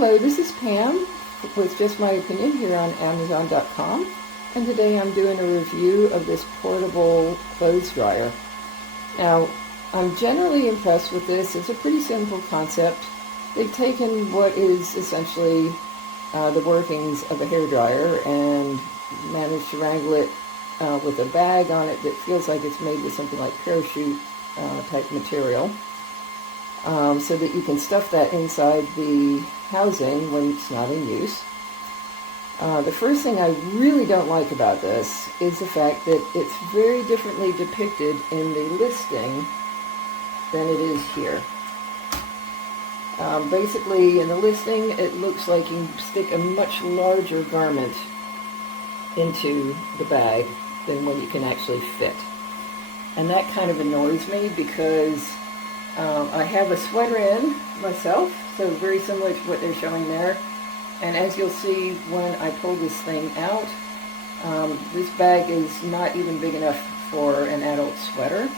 Hello, this is Pam with Just My Opinion here on Amazon.com, and today I'm doing a review of this portable clothes dryer. Now, I'm generally impressed with this. It's a pretty simple concept. They've taken what is essentially the workings of a hairdryer and managed to wrangle it with a bag on it that feels like it's made with something like parachute type material, so that you can stuff that inside the housing when it's not in use. The first thing I really don't like about this is the fact that it's very differently depicted in the listing than it is here. Basically, in the listing, it looks like you stick a much larger garment into the bag than when you can actually fit. And that kind of annoys me because I have a sweater in myself, so very similar to what they're showing there. And as you'll see when I pull this thing out, this bag is not even big enough for an adult sweater.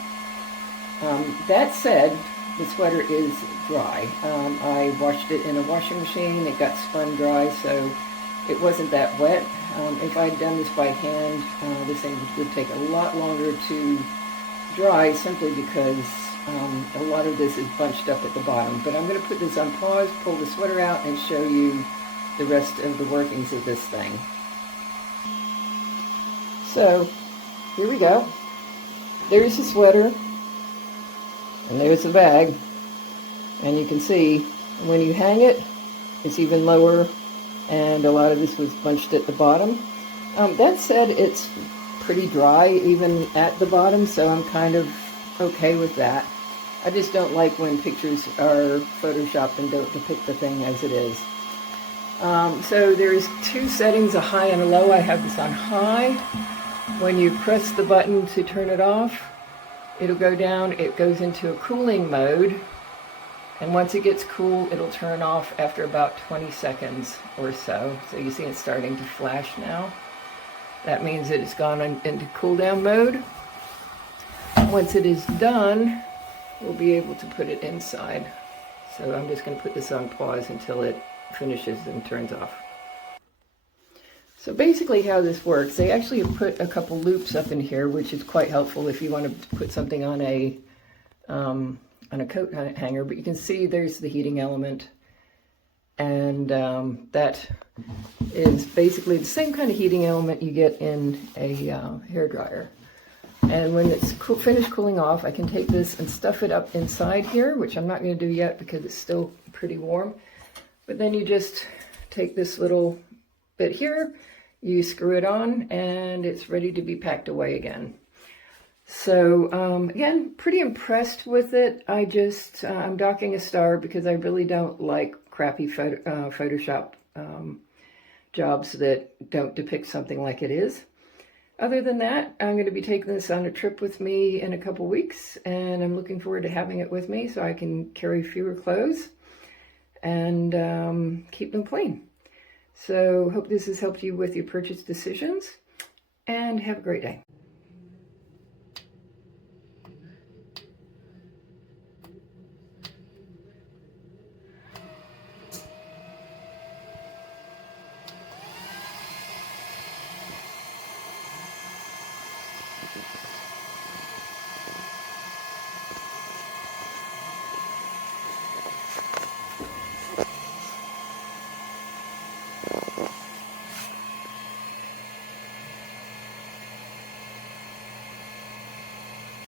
That said, the sweater is dry. I washed it in a washing machine. It got spun dry, so it wasn't that wet. If I'd done this by hand, this thing would take a lot longer to dry, simply because a lot of this is bunched up at the bottom. But I'm going to put this on pause, pull the sweater out, and show you the rest of the workings of this thing. So, here we go. There's the sweater, and there's the bag. And you can see when you hang it, it's even lower, and a lot of this was bunched at the bottom. That said, it's pretty dry even at the bottom, so I'm kind of okay with that. I just don't like when pictures are photoshopped and don't depict the thing as it is. So there's two settings, a high and a low. I have this on high. When you press the button to turn it off, it'll go down. It goes into a cooling mode. And once it gets cool, it'll turn off after about 20 seconds or so. So you see it's starting to flash now. That means that it's gone into cool down mode. Once it is done, we'll be able to put it inside. So I'm just going to put this on pause until it finishes and turns off. So basically how this works, they actually have put a couple loops up in here, which is quite helpful if you want to put something on a coat hanger. But you can see there's the heating element, and that is basically the same kind of heating element you get in a hairdryer. And when it's finished cooling off, I can take this and stuff it up inside here, which I'm not going to do yet because it's still pretty warm. But then you just take this little bit here, you screw it on, and it's ready to be packed away again. So again, pretty impressed with it. I'm docking a star because I really don't like crappy Photoshop jobs that don't depict something like it is. Other than that, I'm going to be taking this on a trip with me in a couple weeks, and I'm looking forward to having it with me so I can carry fewer clothes and keep them clean. So hope this has helped you with your purchase decisions, and have a great day.